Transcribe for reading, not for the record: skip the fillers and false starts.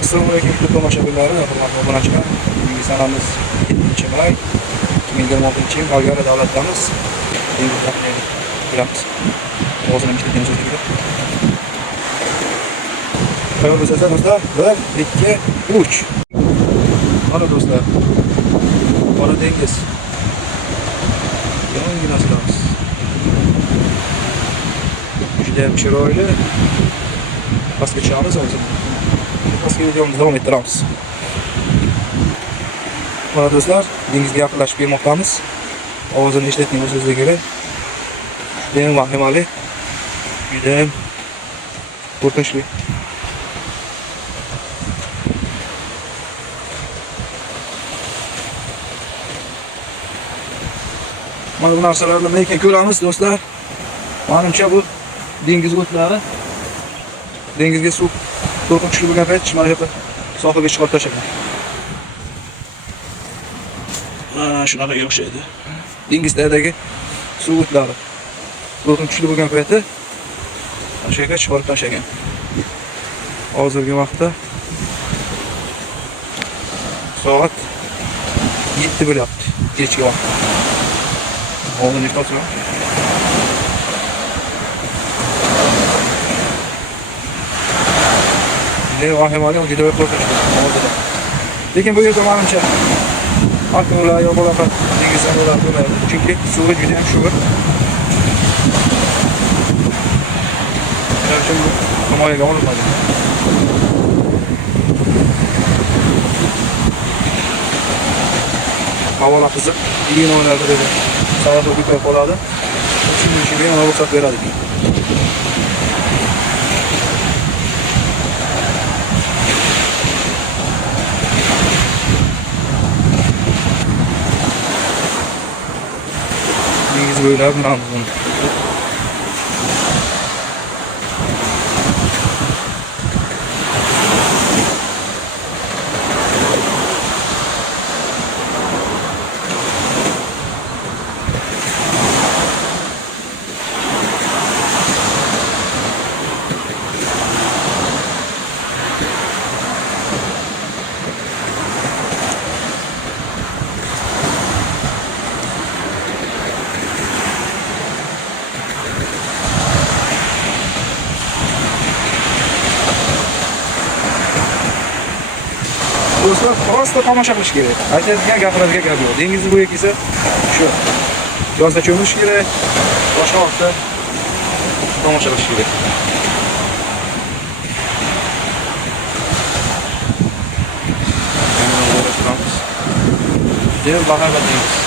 Assalomu alaykum YouTube tomoshabinlari, hurmatli obunachilar. Bugungi sanamiz 7-may 2026-yil Bolgariya davlatidamiz. Dengizlarni ko'ramiz. O'zini ishlatgan so'zligida. Qayerda bo'lsa do'stlar, 1, 2, 3. Mana do'stlar. Qora dengiz. Yangi narsalarimiz. Juda ham chiroyli. Pastga chiqamiz hozir. Pastga videomizni davom ettiramiz. Mana do'stlar, dengizga yaqinlashib kelmoqdamiz. Ovozini eshitgan bo'lsangiz kerak. Juda ham vahimali. Juda ham qo'rqinchli. Mana bu narsalarni lekin ko'ramiz do'stlar. Menimcha bu dengiz o'tlari. Dengizga suv qo'rqinchli bo'lgan payt mana yoqqa sohilga chiqarib tashlagan. Shunaqa o'xshaydi. Dengizdagi suv o'tlari qo'rqinchli bo'lgan payti o'sha yerga chiqarib tashlagan. Hozirgi vaqtda soat 7 bo'lyapti. Kechki vaqt. Oldin iftorchilar. Ne vahimali o gidiyor qo'rqinchli. Lekin bu yerda menimcha akulalar yo boshqa dengizdan ular bo'lmaydi. Chunki suvi juda ham shugur. Shuning uchun bu himoyaga olinmadi. Havolar qiziq, iyun oylarida dedi. Sayohat ko'payib qoladi. Shuning uchun yana ruxsat beradi. Dengiz bo'ylab manzum. Do'stlar, prosta tomosha qilish kerak. Aytadigan gapimizga gap yo'q. Dengiz bo'yi kelsa, shu yozda cho'mish kerak, boshqa vaqtda tomosha qilish kerak. Dev bahar va dengiz.